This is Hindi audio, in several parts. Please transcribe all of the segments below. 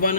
1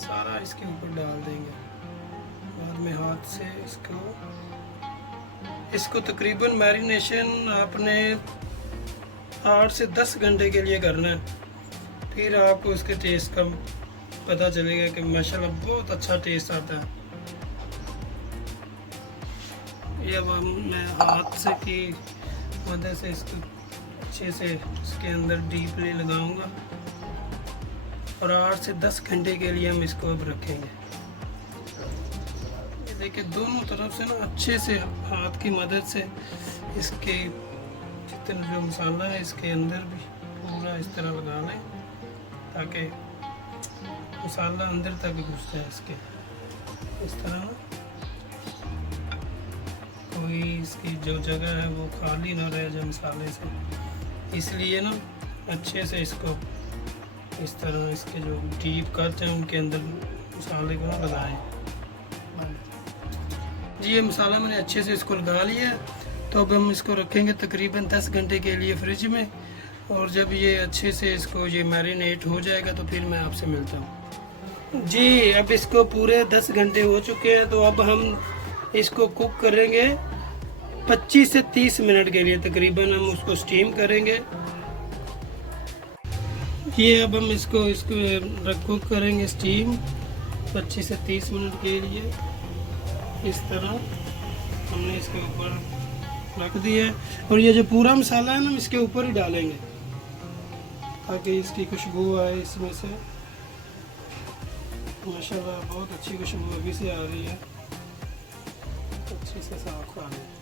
सारा इसके ऊपर डाल देंगे। बाद में हाथ से इसको तकरीबन मैरिनेशन आपने 8 से 10 घंटे के लिए करना है। फिर आपको इसके टेस्ट का पता चलेगा कि माशाल्लाह बहुत अच्छा टेस्ट आता है। ये अब मैं हाथ से की मदद से इसको अच्छे से इसके अंदर डीपली लगाऊंगा और 8 से 10 घंटे के लिए हम इसको अब रखेंगे। ये देखिए दोनों तरफ से ना अच्छे से हाथ की मदद से इसके जितना जो मसाला है इसके अंदर भी पूरा इस तरह लगा लें ताकि मसाला अंदर तक घुस जाए इसके। इस तरह ना कोई इसकी जो जगह है वो खाली ना रह जाए मसाले से, इसलिए ना अच्छे से इसको इस तरह इसके जो डीप कट हैं उनके अंदर मसाले को लगाएं। जी ये मसाला मैंने अच्छे से इसको लगा लिया है। तो अब हम इसको रखेंगे तकरीबन 10 घंटे के लिए फ्रिज में, और जब ये अच्छे से इसको ये मैरिनेट हो जाएगा तो फिर मैं आपसे मिलता हूँ। जी अब इसको पूरे 10 घंटे हो चुके हैं, तो अब हम इसको कुक करेंगे 25 से 30 मिनट के लिए तकरीबन हम उसको स्टीम करेंगे। ये अब हम इसको कुक करेंगे स्टीम 25 से 30 मिनट के लिए। इस तरह हमने इसके ऊपर रख दिया है, और ये जो पूरा मसाला है ना हम इसके ऊपर ही डालेंगे ताकि इसकी खुशबू आए इसमें से। माशाल्लाह बहुत अच्छी खुशबू अभी से आ रही है, अच्छी से साफ आ रही है।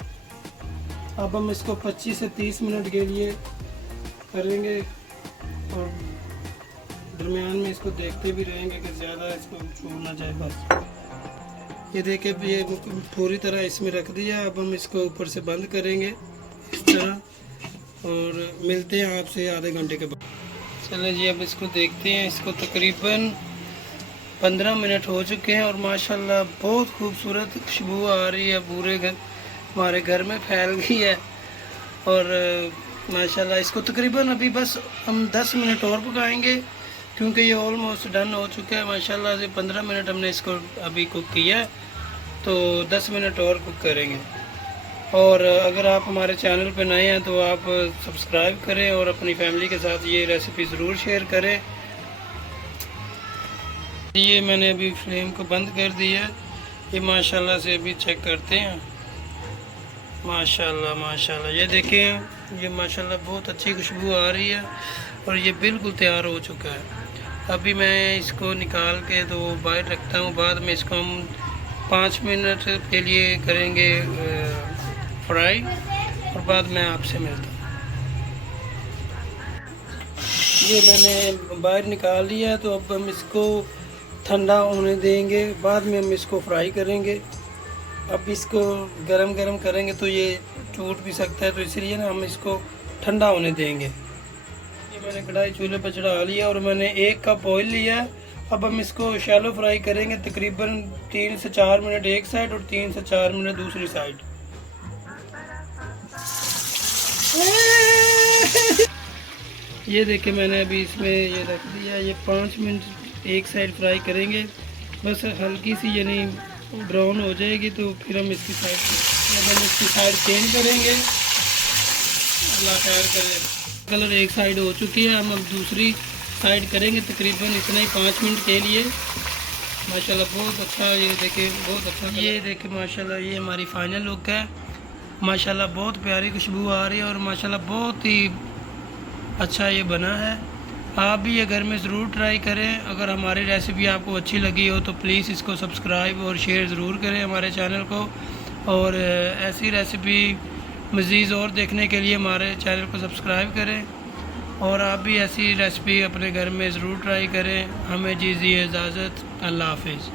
अब हम इसको 25 से 30 मिनट के लिए करेंगे और दरमियान में इसको देखते भी रहेंगे कि ज़्यादा इसको छू ना जाए। बस ये देखिए ये पूरी तरह इसमें रख दिया। अब हम इसको ऊपर से बंद करेंगे इस तरह, और मिलते हैं आपसे आधे घंटे के बाद। चलो जी अब इसको देखते हैं। इसको तकरीबन 15 मिनट हो चुके हैं और माशाल्लाह बहुत खूबसूरत खुशबू आ रही है, पूरे घर हमारे घर में फैल गई है। और माशाल्लाह इसको तकरीबन अभी बस हम 10 मिनट और पकाएंगे क्योंकि ये ऑलमोस्ट डन हो चुका है। माशाल्लाह से 15 मिनट हमने इसको अभी कुक किया है, तो 10 मिनट और कुक करेंगे। और अगर आप हमारे चैनल पर नए हैं तो आप सब्सक्राइब करें और अपनी फैमिली के साथ ये रेसिपी ज़रूर शेयर करें। ये मैंने अभी फ्लेम को बंद कर दिया है। ये माशाल्लाह से अभी चेक करते हैं। माशाल्लाह माशाल्लाह ये देखें, ये माशाल्लाह बहुत अच्छी खुशबू आ रही है और ये बिल्कुल तैयार हो चुका है। अभी मैं इसको निकाल के तो बाहर रखता हूँ। बाद में इसको हम 5 मिनट के लिए करेंगे फ्राई, और बाद में आपसे मिलता हूँ। ये मैंने बाहर निकाल लिया है, तो अब हम इसको ठंडा होने देंगे, बाद में हम इसको फ्राई करेंगे। अब इसको गरम गरम करेंगे तो ये टूट भी सकता है, तो इसलिए ना हम इसको ठंडा होने देंगे। ये मैंने कढ़ाई चूल्हे पर चढ़ा लिया और मैंने 1 कप ऑयल लिया है। अब हम इसको शैलो फ्राई करेंगे तकरीबन 3 से 4 मिनट एक साइड और 3 से 4 मिनट दूसरी साइड। ये देखिए मैंने अभी इसमें ये रख दिया। ये 5 मिनट एक साइड फ्राई करेंगे, बस हल्की सी यानी ब्राउन हो जाएगी तो फिर हम इसकी साइड चेंज करेंगे। अल्लाह खैर करे। कलर एक साइड हो चुकी है, हम अब दूसरी साइड करेंगे तकरीबन इतना ही 5 मिनट के लिए। माशाल्लाह बहुत अच्छा, ये देखिए बहुत अच्छा। ये देखिए माशाल्लाह ये हमारी फाइनल लुक है। माशाल्लाह बहुत प्यारी खुशबू आ रही है और माशाल्लाह बहुत ही अच्छा ये बना है। आप भी ये घर में ज़रूर ट्राई करें। अगर हमारी रेसिपी आपको अच्छी लगी हो तो प्लीज़ इसको सब्सक्राइब और शेयर ज़रूर करें हमारे चैनल को। और ऐसी रेसिपी मज़ीद और देखने के लिए हमारे चैनल को सब्सक्राइब करें, और आप भी ऐसी रेसिपी अपने घर में ज़रूर ट्राई करें। हमें दीजिए इजाज़त। अल्लाह हाफिज़।